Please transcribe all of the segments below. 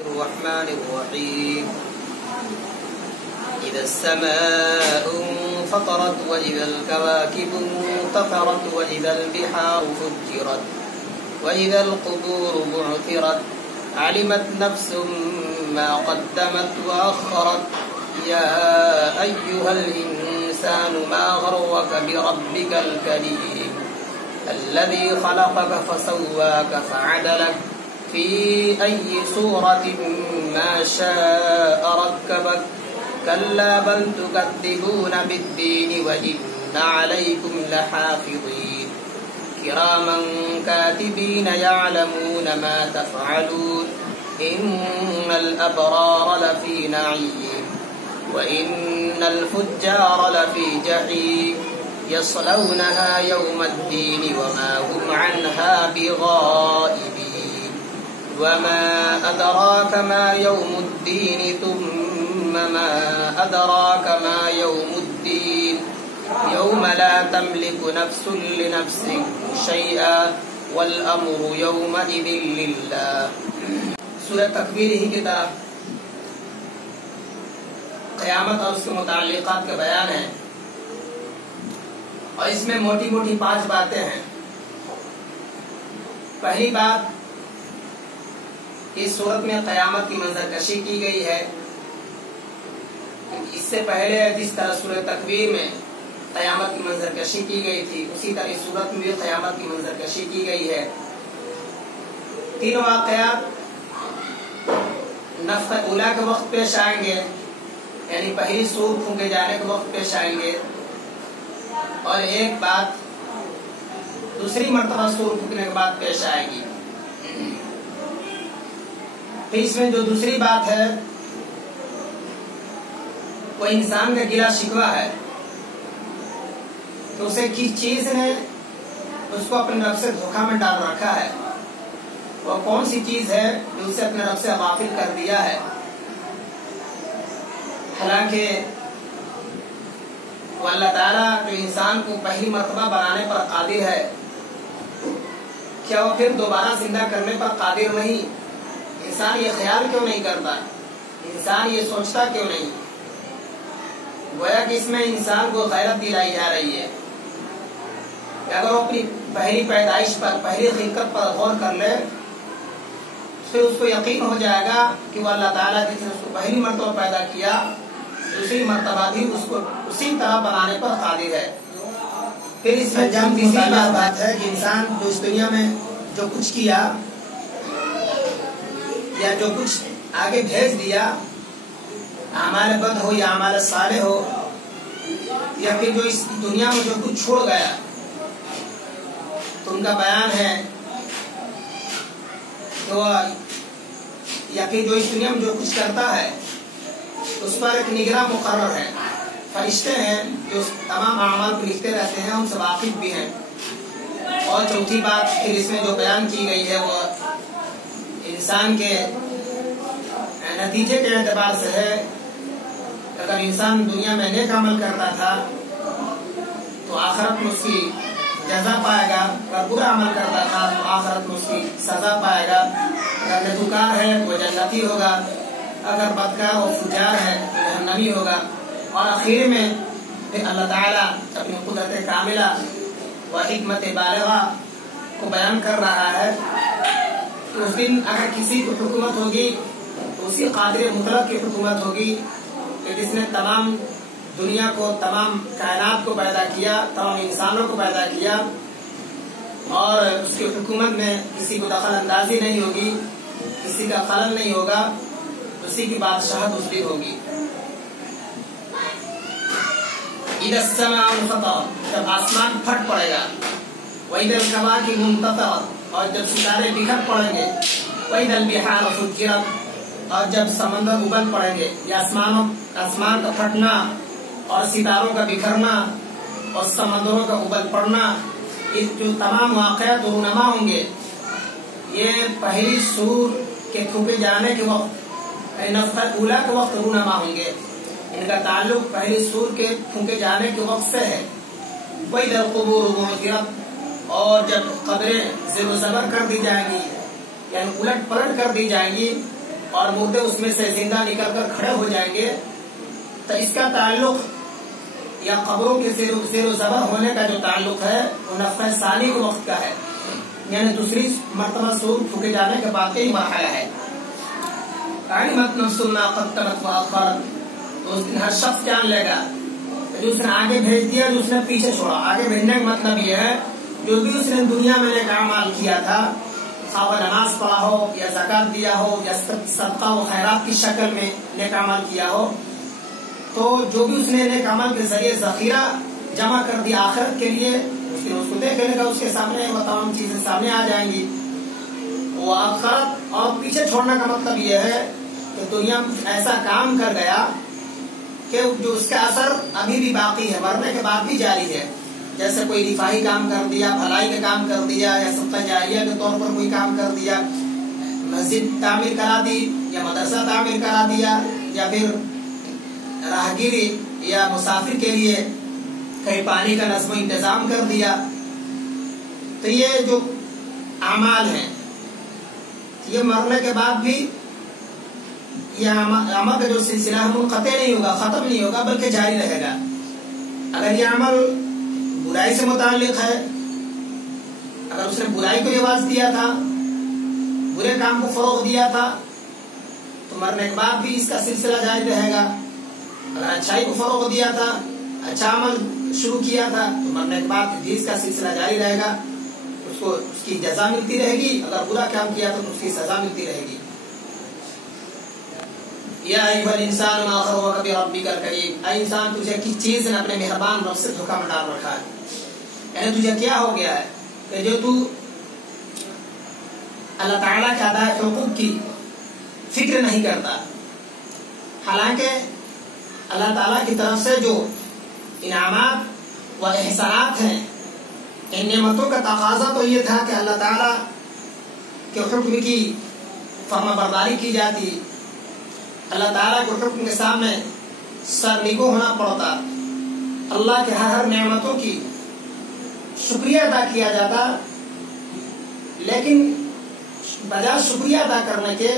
الرحمن الرحيم إذا السماء انفطرت وإذا الكواكب انتثرت وإذا البحار فجرت وإذا القبور بعثرت علمت نفس ما قدمت وأخرت يا أيها الإنسان ما غرك بربك الكريم الذي خلقك فسواك فعدلك في أي صورة ما شاء ركبك كلا بل تكذبون بالدين وإن عليكم لحافظين كراما كاتبين يعلمون ما تفعلون إن الأبرار لفي نعيم وإن الفجار لفي جحيم يصلونها يوم الدين وما هم عنها بغائبين وما أدراك ما يوم الدين ثم ما أدراك ما يوم الدين يوم لا تملك نفس لنفس شيئا والأمر يومئذ لله. سورہ تکویر ہی کی طرف قیامت اور اس کے متعلقات کا بیان ہے اور اس میں موٹی موٹی 5 باتیں ہیں. پہلی بات، اس صورت میں قیامت کی منظر کشی کی گئی ہے. اس سے پہلے جس طرح سورہ تکویر میں قیامت کی منظر کشی کی گئی تھی، اسی طرح اس صورت میں بھی قیامت کی منظر کشی کی گئی ہے. 3 واقعات نفخ اولا کے وقت پیش آئیں گے، یعنی پہلی سور پھونکے جانے کے وقت پیش آئیں گے، اور ایک بات دوسری مرتبہ سور پھونکنے کے بعد پیش آئے گی. تو اس میں جو دوسری بات ہے وہ انسان کا گلا شکوہ ہے کہ اسے کس چیز نے اس کو اپنے رب سے دھوکہ میں ڈال رکھا ہے، وہ کون سی چیز ہے جو اسے اپنے رب سے غافل کر دیا ہے. حالانکہ وہ اللہ تعالیٰ جو انسان کو پہلی مرتبہ بنانے پر قادر ہے، کیا وہ پھر دوبارہ زندہ کرنے پر قادر نہیں؟ انسان یہ خیال کیوں نہیں کرتا؟ انسان یہ سوچتا کیوں نہیں؟ گویا کہ اس میں انسان کو غیرت دلائی جا رہی ہے کہ اگر وہ اپنی پہلی پیدائش پر، پہلی خلقت پر غور کر لے، پھر اس کو یقین ہو جائے گا کہ وہ اللہ تعالیٰ جس نے اس کو پہلی مرتبہ پیدا کیا، دوسری مرتبہ بھی اس کو اسی طرح بنانے پر قادر ہے. پھر اس میں تیسری بات ہے کہ انسان جو اس دنیا میں جو کچھ کیا یا جو کچھ آگے بھیج دیا، اعمال بد ہو یا اعمال صالح ہو، یا پھر جو اس دنیا میں جو کچھ چھوڑ گیا، تو ان کا بیان ہے تو یا پھر جو اس دنیا میں جو کچھ کرتا ہے اس پر ایک نگراں مقرر ہے. فرشتے ہیں جو تمام اعمال کو لکھتے رہتے ہیں، ان سے واقف بھی ہیں. اور چوتھی بات پھر اس میں جو بیان کی گئی ہے وہ انسان کے نتیجے کے اعتبار سے ہے. اگر انسان دنیا میں نیک عمل کرتا تھا تو آخرت میں اس کی جزا پائے گا، اگر برا عمل کرتا تھا تو آخرت میں اس کی سزا پائے گا. اگر نیکوکار ہے وہ جنتی ہوگا، اگر بدکار و فجار ہے تو جہنمی ہوگا. اور آخر میں پھر اللہ تعالیٰ اپنی قدرت کاملہ و حکمت بالغہ کو بیان کر رہا ہے کہ اس دن اگر کسی کو حکومت ہوگی تو اسی قادر مطلق کی حکومت ہوگی کہ جس نے تمام دنیا کو، تمام کائنات کو پیدا کیا، تمام انسانوں کو پیدا کیا، اور اس کی حکومت میں کسی کو دخل اندازی نہیں ہوگی، کسی کا خلل نہیں ہوگا، اسی کی بادشاہت اس دن ہوگی. اذا السماء انفطرت، جب آسمان پھٹ پڑے گا، واذا الكواكب انتثرت، اور جب ستارے بکھر پڑیں گے، واذا البحار فجرت، اور جب سمندر ابل پڑیں گے. یہ آسمان کا پھٹنا اور ستاروں کا بکھرنا اور سمندروں کا ابل پڑنا، یہ جو تمام واقعات رونما ہوں گے، یہ پہلی سور کے پھونکے جانے کے وقت، نفخ اولا کے وقت رونما ہوں گے. ان کا تعلق پہلی سور کے پھونکے جانے کے وقت سے ہے. وَإِذَا الْقُبُورُ بُعْثِرَتْ، اور جب قبریں زیر و زبر کر دی جائیں گی، یعنی الٹ پلٹ کر دی جائیں گی، اور مردے اس میں سے زندہ نکل کر کھڑے ہو جائیں گے، تو اس کا تعلق یا قبروں کے زیر و زبر ہونے کا جو تعلق ہے وہ نفخہ ثانی کے وقت کا ہے، یعنی دوسری مرتبہ سور پھونکے جانے کے بعد کا ہی مرحلہ ہے۔ علمت نفس ما قدمت وأخرت، تو اس دن ہر شخص جان لے گا جو اس نے آگے بھیج دیا، جو اس نے پیچھے چھوڑا۔ آگے بھیجنے کا مطلب یہ ہے جو بھی اس نے دنیا میں نیک اعمال کیا تھا، خواہ نماز پڑھا ہو یا زکات دیا ہو یا صدقہ و خیرات کی شکل میں نیک اعمال کیا ہو، تو جو بھی اس نے نیک عمل کے ذریعے ذخیرہ جمع کر دیا آخرت کے لیے، اس کو دیکھ لے گا، اس کے سامنے وہ تمام چیزیں سامنے آ جائیں گی۔ وہ آخرت اور پیچھے چھوڑنے کا مطلب یہ ہے کہ دنیا میں ایسا کام کر گیا کہ جو اس کا اثر ابھی بھی باقی ہے، مرنے کے بعد بھی جاری ہے۔ جیسے کوئی رفاہی کام کر دیا، بھلائی کا کام کر دیا، یا صدقہ جاریہ کے طور پر کوئی کام کر دیا، مسجد تعمیر کرا دی یا مدرسہ تعمیر کرا دیا، یا پھر راہگیری یا مسافر کے لیے کہیں پانی کا نظم و انتظام کر دیا، تو یہ جو اعمال ہیں یہ مرنے کے بعد بھی یہ عمل کا جو سلسلہ ہے منقطع نہیں ہوگا، ختم نہیں ہوگا، بلکہ جاری رہے گا۔ اگر یہ عمل برائی سے متعلق ہے، اگر اس نے برائی کو رواج دیا تھا، برے کام کو فروغ دیا تھا، تو مرنے کے بعد بھی اس کا سلسلہ جاری رہے گا۔ اگر اچھائی کو فروغ دیا تھا، اچھا عمل شروع کیا تھا، تو مرنے کے بعد بھی اس کا سلسلہ جاری رہے گا، اس کو اس کی جزا ملتی رہے گی۔ اگر برا کام کیا تو اس کی سزا ملتی رہے گی۔ یا ایھا الانسان ما غرک بربک الکریم، اے انسان تجھے کس چیز نے اپنے مہربان رب سے دھوکہ میں ڈال رکھا ہے؟ یعنی تجھے کیا ہو گیا ہے کہ جو تو اللہ تعالیٰ کے ادا حقوق کی فکر نہیں کرتا، حالانکہ اللہ تعالیٰ کی طرف سے جو انعامات و احسانات ہیں، ان نعمتوں کا تقاضا تو یہ تھا کہ اللہ تعالیٰ کے حکم کی فرما برداری کی جاتی، اللہ تعالیٰ کے حکم کے سامنے سر نگو ہونا پڑتا، اللہ کے ہر نعمتوں کی شکریہ ادا کیا جاتا، لیکن بجائے شکریہ ادا کرنے کے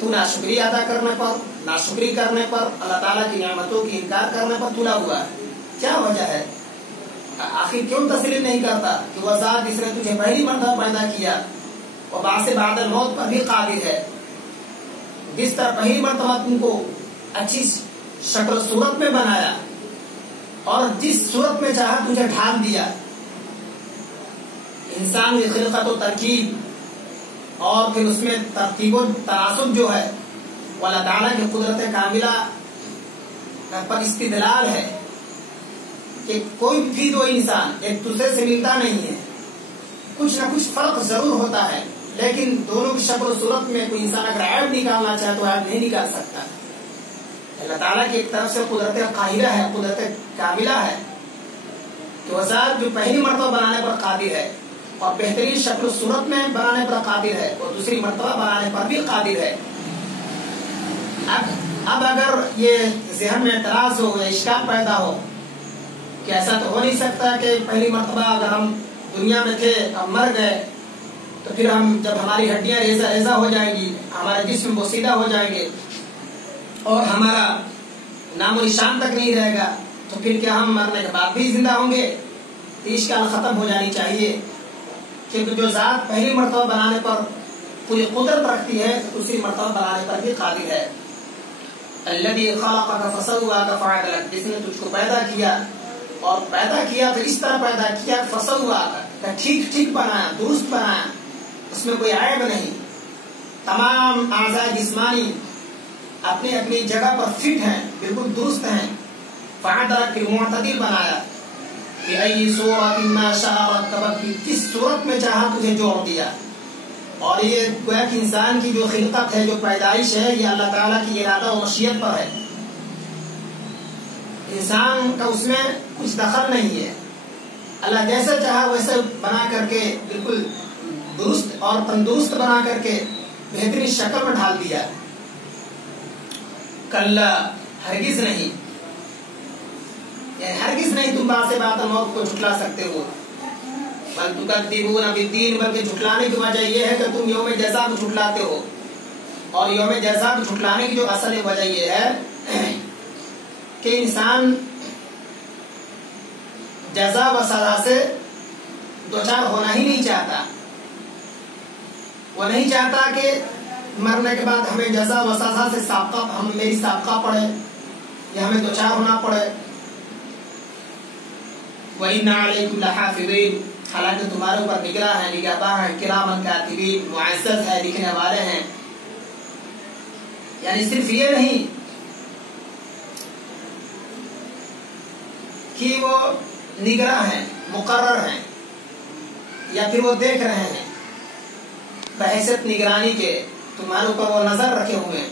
تو ناشکری ادا کرنے پر، ناشکری کرنے پر، اللہ تعالیٰ کی نعمتوں کی انکار کرنے پر تلا ہوا ہے۔ کیا وجہ ہے؟ آخر کیوں تسلیم نہیں کرتا کہ وہ ذات جس نے تجھے پہلی مرتبہ پیدا کیا وہ بعث بعد الموت پر بھی قادر ہے، جس طرح پہلی مرتبہ تم کو اچھی شکل صورت میں بنایا اور جس صورت میں چاہا تجھے ڈھال دیا۔ انسان کی خلقت و ترکیب اور پھر اس میں ترتیب و تناسب جو ہے وہ اللہ تعالیٰ کی قدرت کاملہ پر استدلال ہے کہ کوئی بھی دو انسان ایک دوسرے سے ملتا نہیں ہے، کچھ نہ کچھ فرق ضرور ہوتا ہے، لیکن دونوں کی شکل و صورت میں کوئی انسان اگر عیب نکالنا چاہے تو عیب نہیں نکال سکتا۔ اللہ تعالیٰ کی ایک طرف سے قدرت قاہرہ ہے، قدرت کاملہ ہے کہ وہ ذات جو پہلی مرتبہ بنانے پر قادر ہے اور بہترین شکل و صورت میں بنانے پر قادر ہے، اور دوسری مرتبہ بنانے پر بھی قادر ہے۔ اب اگر یہ ذہن میں اعتراض ہو یا اشکال پیدا ہو کہ ایسا تو ہو نہیں سکتا کہ پہلی مرتبہ اگر ہم دنیا میں تھے، اب مر گئے، تو پھر ہم جب ہماری ہڈیاں ریزہ ریزہ ہو جائیں گی، ہمارے جسم بوسیدہ ہو جائیں گے اور ہمارا نام و نشان تک نہیں رہے گا، تو پھر کیا ہم مرنے کے بعد بھی زندہ ہوں گے؟ اشکال ختم ہو جانی چاہیے، کیونکہ جو ذات پہلی مرتبہ بنانے پر پوری قدرت رکھتی ہے، دوسری مرتبہ بنانے پر بھی قادر ہے۔ الذی خلقک فسواک فعدلک، جس نے تجھ کو پیدا کیا اور پیدا کیا تو اس طرح پیدا کیا فسواک، ٹھیک ٹھیک بنایا، درست بنایا، اس میں کوئی عیب نہیں، تمام اعضاء جسمانی اپنی اپنی جگہ پر فٹ ہیں، بالکل درست ہیں۔ فعدلک، معتدل بنایا، کہ ای صورت ما شاء رکبک، کس صورت میں چاہا تجھے جوڑ دیا۔ اور یہ گویا کہ انسان کی جو خلقت ہے، جو پیدائش ہے، یہ اللہ تعالیٰ کی ارادہ و مشیت پر ہے، انسان کا اس میں کچھ دخل نہیں ہے۔ اللہ جیسا چاہا ویسے بنا کر کے بالکل درست اور تندرست بنا کر کے بہترین شکل میں ڈھال دیا۔ کلا، ہرگز نہیں، یعنی ہرگز نہیں تم بعد سے بعد موت کو جھٹلا سکتے ہو۔ بل تکذبون بالدین، بلکہ جھٹلانے کی وجہ یہ ہے کہ تم یوم جزا کو جھٹلاتے ہو۔ اور یوم جزا کو جھٹلانے کی جو اصل وجہ یہ ہے کہ انسان جزا و سزا سے دوچار ہونا ہی نہیں چاہتا. وہ نہیں چاہتا کہ مرنے کے بعد ہمیں جزا و سزا سے میری سابقہ پڑے یا ہمیں دوچار ہونا پڑے. وَإِنَّ عَلَيْكُمْ لَحَافِظِينَ، حالانکہ تمہارے اوپر نگراں ہیں، نگہباں ہیں، کرامن کاتبین، معزز ہے، لکھنے والے ہیں. یعنی صرف یہ نہیں کہ وہ نگراں ہیں، مقرر ہیں، یا پھر وہ دیکھ رہے ہیں بحیثیت نگرانی کے، تمہارے اوپر وہ نظر رکھے ہوئے ہیں،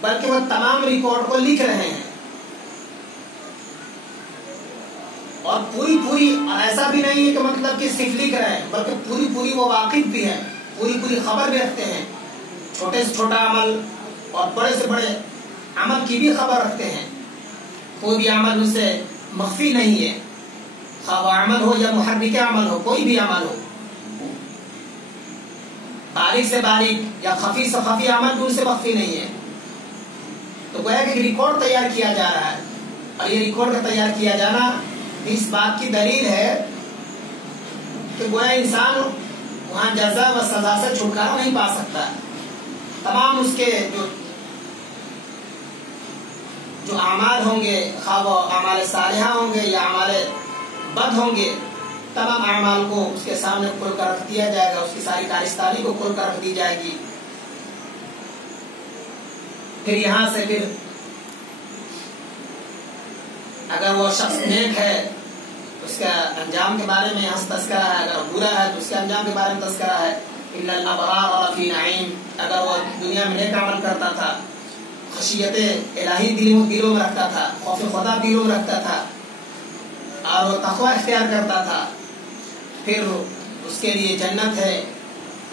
بلکہ وہ تمام ریکارڈ کو لکھ رہے ہیں. اور پوری ایسا بھی نہیں ہے کہ مطلب کہ صرف لکھ رہے ہیں، بلکہ پوری وہ واقف بھی ہیں، پوری خبر بھی رکھتے ہیں. چھوٹے سے چھوٹا عمل اور بڑے سے بڑے عمل کی بھی خبر رکھتے ہیں. کوئی بھی عمل ان سے مخفی نہیں ہے، خواہ وہ عمل ہو یا محرک عمل ہو، کوئی بھی عمل ہو، باریک سے باریک یا خفی سے خفی عمل بھی ان سے مخفی نہیں ہے. تو گویا کہ ریکارڈ تیار کیا جا رہا ہے، اور یہ ریکارڈ کا تیار کیا جانا اس بات کی دلیل ہے کہ گویا انسان وہاں جزا و سزا سے چھٹکارا نہیں پا سکتا. تمام اس کے جو اعمال ہوں گے، خواہ وہ اعمال صالحہ ہوں گے یا اعمال بد ہوں گے، تمام اعمال کو اس کے سامنے کھول کر رکھ دیا جائے گا، اس کی ساری کارستانی کو کھول کر رکھ دی جائے گی. پھر یہاں سے پھر اگر وہ شخص نیک ہے اس کا انجام کے بارے میں یہاں سے تذکرہ ہے، اگر برا ہے تو اس کے انجام کے بارے میں تذکرہ ہے. اِنَّ الْأَبْرَارَ لَفِي نَعِيمٍ، اگر وہ دنیا میں نیک عمل کرتا تھا، خشیت الہی دلوں میں رکھتا تھا، خوف خدا دلوں میں رکھتا تھا، اور وہ تقوی اختیار کرتا تھا، پھر اس کے لیے جنت ہے،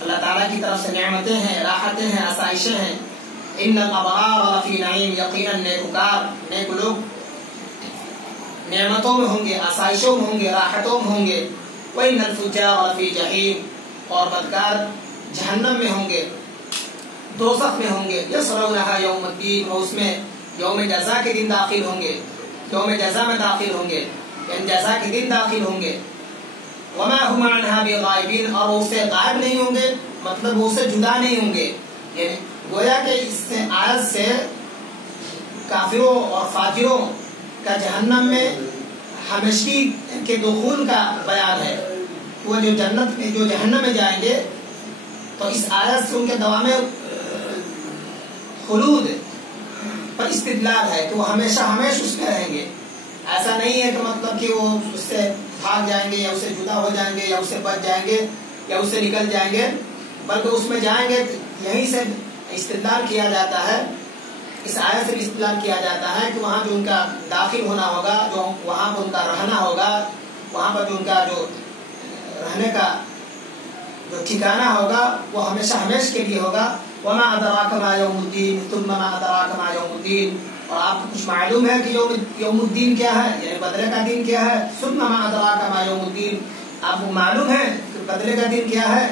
اللہ تعالیٰ کی طرف سے نعمتیں ہیں، راحتیں ہیں، آسائشیں ہیں. اِنَّ الْأَبْرَارَ لَفِي نَعِيمٍ، یقیناً نیکوکار، نیک لوگ نعمتوں میں ہوں گے، آسائشوں میں ہوں گے، راحتوں میں ہوں گے. وَإِنَّ الْفُجَّارَ لَفِي جَحِيمٍ، اور بدکار جہنم میں ہوں گے، دوزخ میں ہوں گے. یصلونها یوم الدین، وہ اس میں یوم جزا کے دن داخل ہوں گے، یوم جزا میں داخل ہوں گے، یعنی جزا کے دن داخل ہوں گے. وما هم عنها بغائبین، اور وہ اس سے غائب نہیں ہوں گے، مطلب وہ اس سے جدا نہیں ہوں گے. یعنی گویا کہ اس آیت سے کافروں اور فاجروں کا جہنم میں ہمیشگی کے دخول کا بیان ہے. وہ جو جنت میں جو جہنم میں جائیں گے تو اس آیت سے ان کے دوام خلود پر استدلال ہے کہ وہ ہمیشہ اس میں رہیں گے. ایسا نہیں ہے کہ مطلب کہ وہ اس سے بھاگ جائیں گے یا اس سے جدا ہو جائیں گے یا اس سے بچ جائیں گے یا اس سے نکل جائیں گے، بلکہ اس میں جائیں گے. یہیں سے استدلال کیا جاتا ہے، اس آیت سے بھی استدلال کیا جاتا ہے کہ وہاں جو ان کا داخل ہونا ہوگا، جو وہاں پر ان کا رہنا ہوگا، وہاں پر جو ان کا جو رہنے کا جو ٹھکانہ ہوگا وہ ہمیشہ کے لیے ہوگا. وما ادراک ما یوم الدین ثم ما ادراک ما یوم الدین، اور آپ کو کچھ معلوم ہے کہ یوم الدین کیا ہے، یعنی بدلے کا دن کیا ہے. ثم ما ادراک ما یوم الدین، آپ کو معلوم ہے کہ بدلے کا دن کیا ہے.